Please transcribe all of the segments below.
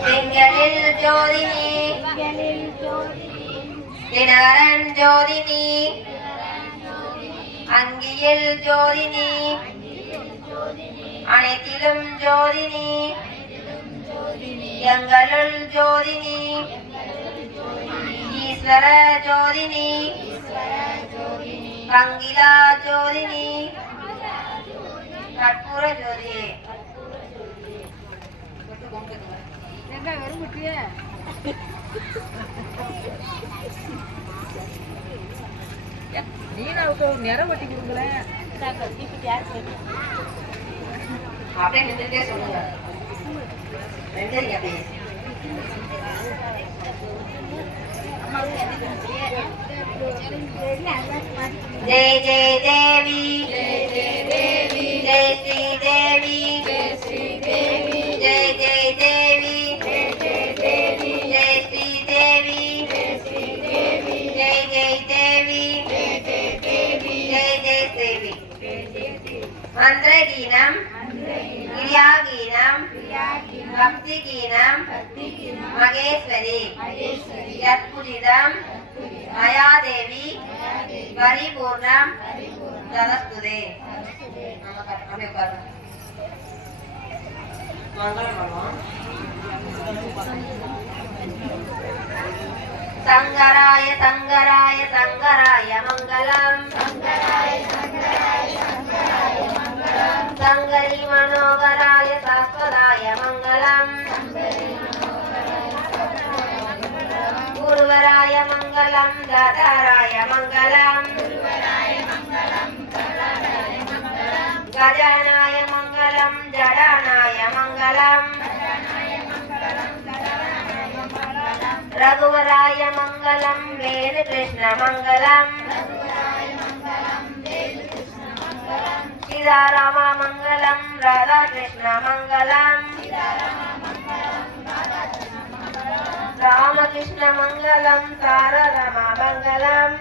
திங்களில் ஜோதினி தினகரன் ஜோதினி அங்கியில் ஜோதினி அனைத்திலும் ஜோதினி எங்களுள் ஜோதினி ஈஸ்வர ஜோதினி மங்கிலா ஜோதினி கற்பூர ஜோதி எங்க வெறும் குட்டியே நீனாவுக்கு ஒரு நிறம் வட்டி கொடுக்குறேன் அப்படியே சொல்லுங்க जय जय देवी जय श्री देवी जय श्री देवी जय जय देवी जय जय देवी जय श्री देवी जय श्री देवी जय जय देवी जय जय देवी जय जय देवी मन्त्रगीनं क्रियागीनं மயாதேவி பரிபூர்ணம் தனஸ்துதே அப்படியே உட்காருங்க சங்கராய சங்கராய சங்கராய மங்களம். சங்கராய குருவராய மங்களம் தாதாராய மங்களம் கஜானாய மங்களம் ஜடானாய மங்களம் ரகுவராய மங்களம் வேணு கிருஷ்ண மங்களம் சீதாராம மங்களம் ராதா கிருஷ்ண மங்களம் ராமகிருஷ்ண மங்களம் தாரரம மங்களம்.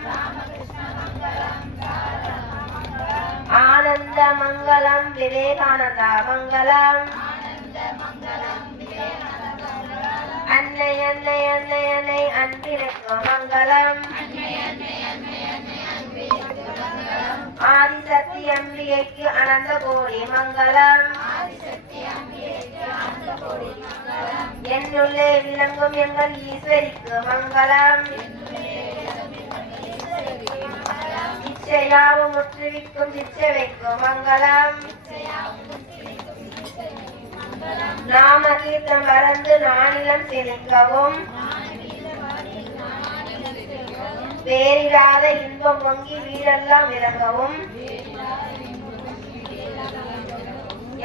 ஆனந்த மங்களம் விவேகானந்தா மங்களம். அன்னை அன்னை அன்னை அன்னை அன்பிற்கு மங்களம். ஆதிசக்தி அம்பிகைக்கு அனந்த கோடி மங்களம். ஆதிசக்தி அம்பிகை என்னுள்ளே விளங்கும் எங்கள் ஈஸ்வரிக்கு மங்களம். இச்சையாவும் முற்றுவிக்கும் இச்சைவைக்கும் மங்களம். நாம கீர்த்தம் மறந்து நானிலம் செழிக்கவும். வேறிடாத இன்பம் பொங்கி வீடெல்லாம் இறங்கவும்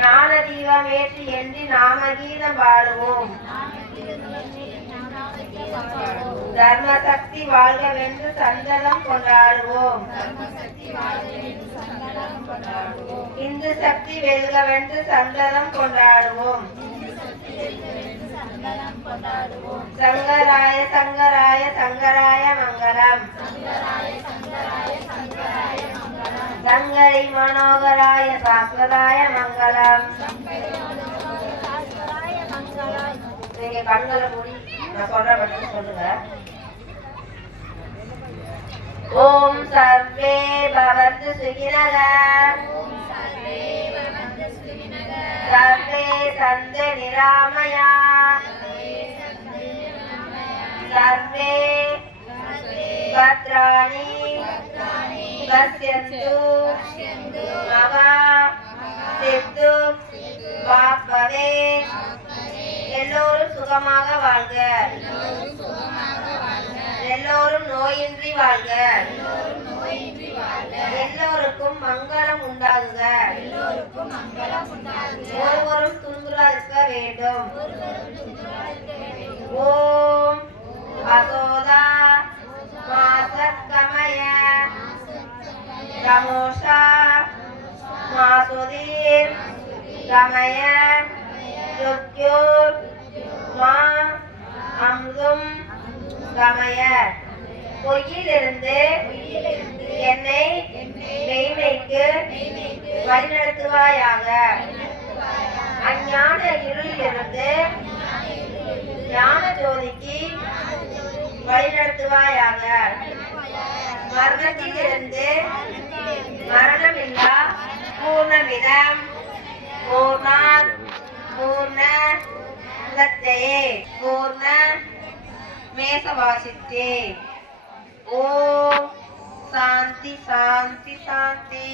ஞான தீபம் ஏற்றி என்று நாம கீதம் பாடுவோம். தர்ம சக்தி வாழ்கவென்று சந்தனம் கொண்டாடுவோம். இந்து சக்தி வெல்கவென்று சந்தனம் கொண்டாடுவோம். சங்கராய சங்கராய சங்கராய மங்களம். சங்கரி மனோகராய சாஸ்வதாய மங்களம். நீங்க கண்களை மூடி நான் சொல்ற மட்டும் சொல்லுங்க. ஓம் சர்வே பவந்து சுகினக. சர்வே சந்த நிராமயா. சர்வே பத்ராணி. மகா சித்து பாப்பவே எல்லோரும் சுகமாக வாழ்க. எல்லோரும் நோயின்றி வாழ்க. எல்லோருக்கும் மங்களம் உண்டாகுக. ஒருவரும் துன்புறாதிருக்க வேண்டும். ஓம் அசோதா தமோஷா மாசுதீர் கமய ருத்யோர் மா அம்தும் கமய பொய்யிலிருந்து என்னை வழிநடத்துவாயாக. அஞ்ஞான இருளிலிருந்து ஞான ஜோதிக்கு வழிநடத்துவாயாக. மரணத்திலிருந்து விதம் பூர்ணாத் பூர்ண முதத்தையே பூர்ண மேசவாசித்தே. ஓம் சாந்தி சாந்தி சாந்தி.